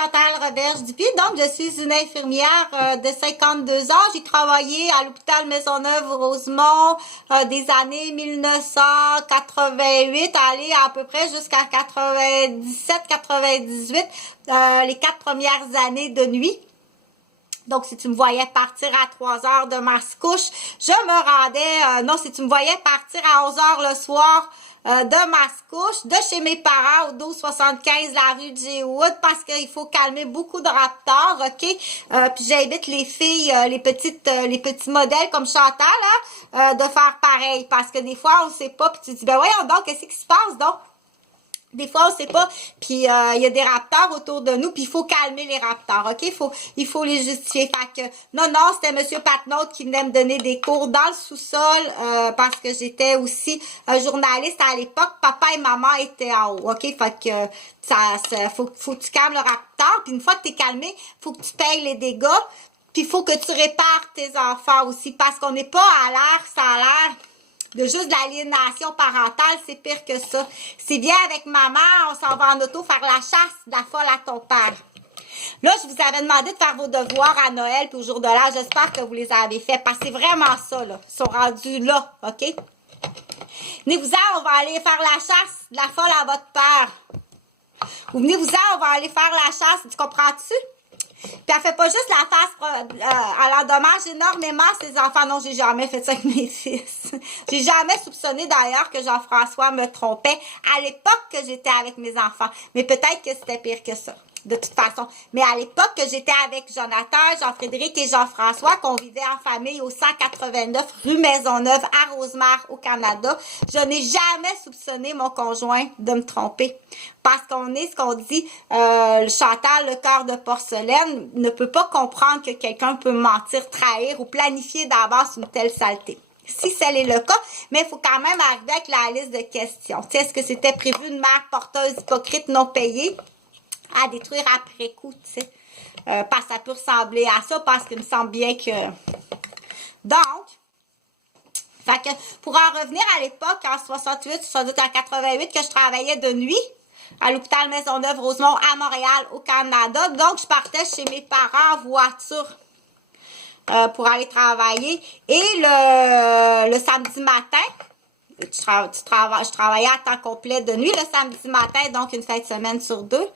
Chantal Roberge-Dupuis. Donc, je suis une infirmière de 52 ans. J'ai travaillé à l'hôpital Maisonneuve-Rosemont des années 1988, allez à peu près jusqu'à 97-98, les 4 premières années de nuit. Donc, si tu me voyais partir à 3 heures de Mascouche, je me rendais, non, si tu me voyais partir à 11 heures le soir de Mascouche, de chez mes parents au 1275 la rue de Jaywood, parce qu'il faut calmer beaucoup de raptors, OK? Puis j'invite les filles, les petits modèles comme Chantal, de faire pareil, parce que des fois, on ne sait pas, puis tu dis, ben voyons donc, qu'est-ce qui se passe donc? Des fois, on sait pas, puis il y a des raptors autour de nous, puis il faut calmer les raptors, OK? Il faut les justifier. Fait que, non, c'était Monsieur Patnaud qui venait me donner des cours dans le sous-sol, parce que j'étais aussi journaliste à l'époque. Papa et maman étaient en haut, OK? Fait que, faut que tu calmes le raptor, puis une fois que t'es calmé, faut que tu payes les dégâts, puis il faut que tu répares tes enfants aussi, parce qu'on n'est pas à l'air, ça a l'air de juste de l'aliénation parentale, c'est pire que ça. C'est bien avec maman, on s'en va en auto faire la chasse de la folle à ton père. Là, je vous avais demandé de faire vos devoirs à Noël puis au jour de l'an. J'espère que vous les avez faits parce que c'est vraiment ça, là. Ils sont rendus là, OK? Venez-vous-en, on va aller faire la chasse de la folle à votre père. Ou venez-vous-en, on va aller faire la chasse, tu comprends-tu? Puis elle fait pas juste la face, elle endommage énormément ses enfants. Non, j'ai jamais fait ça avec mes fils. J'ai jamais soupçonné d'ailleurs que Jean-François me trompait à l'époque que j'étais avec mes enfants. Mais peut-être que c'était pire que ça, de toute façon. Mais à l'époque que j'étais avec Jonathan, Jean-Frédéric et Jean-François, qu'on vivait en famille au 189 rue Maisonneuve à Rosemère au Canada, je n'ai jamais soupçonné mon conjoint de me tromper. Parce qu'on est ce qu'on dit, Chantal, le cœur de porcelaine, ne peut pas comprendre que quelqu'un peut mentir, trahir ou planifier d'avance une telle saleté. Si tel est le cas, mais il faut quand même arriver avec la liste de questions. Tu sais, est-ce que c'était prévu une mère porteuse hypocrite non payée à détruire après coup, tu sais? Parce que ça peut ressembler à ça, parce qu'il me semble bien que... Donc, fait que pour en revenir à l'époque, en 68, 78, en 88, que je travaillais de nuit, à l'hôpital Maisonneuve-Rosemont à Montréal, au Canada. Donc, je partais chez mes parents en voiture pour aller travailler. Et le samedi matin, je travaillais à temps complet de nuit le samedi matin, donc une fin de semaine sur 2.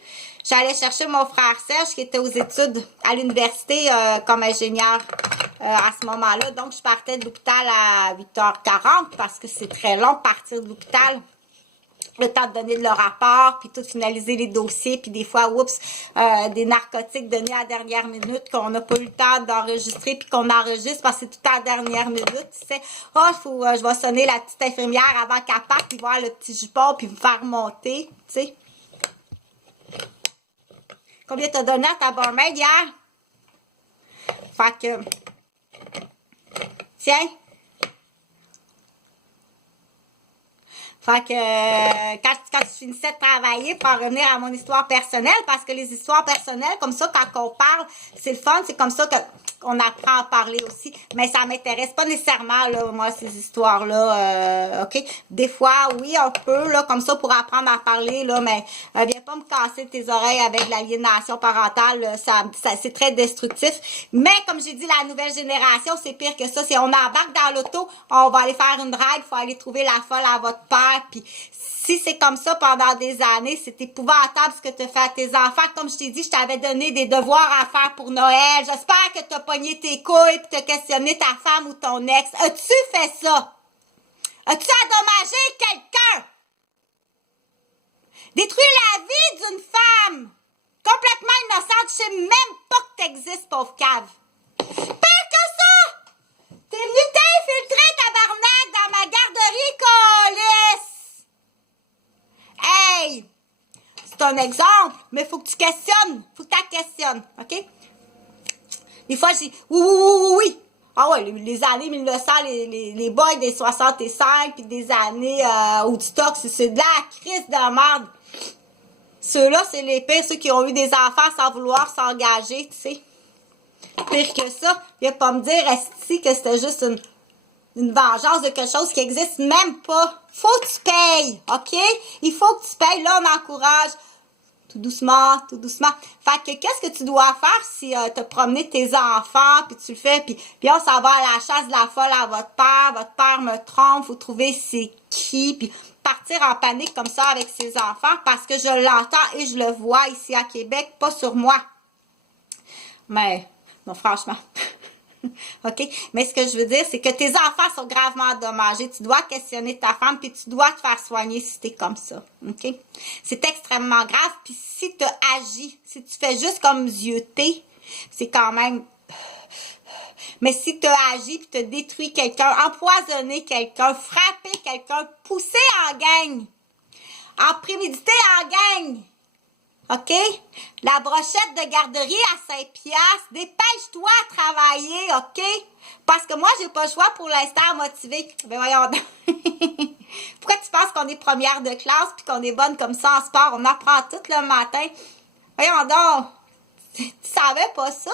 J'allais chercher mon frère Serge qui était aux études à l'université comme ingénieur à ce moment-là. Donc, je partais de l'hôpital à 8h40 parce que c'est très long de partir de l'hôpital. Le temps de donner le rapport, puis tout finaliser les dossiers, puis des fois, oups, des narcotiques donnés à la dernière minute qu'on n'a pas eu le temps d'enregistrer, puis qu'on enregistre parce que c'est tout à la dernière minute, tu sais. Oh, je vais sonner la petite infirmière avant qu'elle parte, puis voir le petit jupon, puis me faire monter, tu sais. Combien t'as donné à ta barmaid hier? Fait que, tiens. Fait que quand je finissais de travailler, pour en revenir à mon histoire personnelle, parce que les histoires personnelles, comme ça, quand on parle, c'est le fun, c'est comme ça qu'on apprend à parler aussi. Mais ça m'intéresse pas nécessairement, là, moi, ces histoires-là, OK? Des fois, oui, un peu, là, comme ça, pour apprendre à parler, là, mais viens pas me casser tes oreilles avec l'aliénation parentale, ça c'est très destructif. Mais, comme j'ai dit, la nouvelle génération, c'est pire que ça. Si on embarque dans l'auto, on va aller faire une ride, il faut aller trouver la folle à votre père. Puis si c'est comme ça pendant des années, c'est épouvantable ce que tu fais à tes enfants. Comme je t'ai dit, je t'avais donné des devoirs à faire pour Noël. J'espère que tu as pogné tes couilles et tu as questionné ta femme ou ton ex. As-tu fait ça? As-tu endommagé quelqu'un? Détruire la vie d'une femme complètement innocente, je sais même pas que t'existes, pauvre cave. Pire que ça! T'es venu t'infiltrer, tabarnak, dans ma garderie, câlisse! Hey! C'est un exemple, mais faut que tu questionnes. Faut que tu questionnes, OK? Des fois, j'ai... Oui. Ah ouais, les années 1900, les boys des 65, puis des années où du stock, c'est de la crise de merde. Ceux-là, c'est les pires, ceux qui ont eu des enfants sans vouloir s'engager, tu sais. Pire que ça, viens pas me dire, esti, que c'était juste une vengeance de quelque chose qui existe même pas. Faut que tu payes, OK? Il faut que tu payes. Là, on encourage tout doucement, tout doucement. Fait que qu'est-ce que tu dois faire si tu as promené tes enfants, puis tu le fais, puis on s'en va à la chasse de la folle à votre père me trompe, faut trouver c'est qui, puis partir en panique comme ça avec ses enfants, parce que je l'entends et je le vois ici à Québec, pas sur moi. Mais, non, franchement... OK? Mais ce que je veux dire, c'est que tes enfants sont gravement endommagés. Tu dois questionner ta femme, puis tu dois te faire soigner si t'es comme ça. OK? C'est extrêmement grave. Puis si tu agis, si tu fais juste comme zioter, c'est quand même... Mais si tu agis, puis tu détruis quelqu'un, empoisonner quelqu'un, frapper quelqu'un, pousser en gang, en prémédité en gang... OK? La brochette de garderie à 5 piastres. Dépêche-toi à travailler, OK? Parce que moi, j'ai pas le choix pour l'instant à motiver. Ben voyons donc. Pourquoi tu penses qu'on est première de classe puis qu'on est bonne comme ça en sport? On apprend tout le matin. Voyons donc. Tu savais pas ça?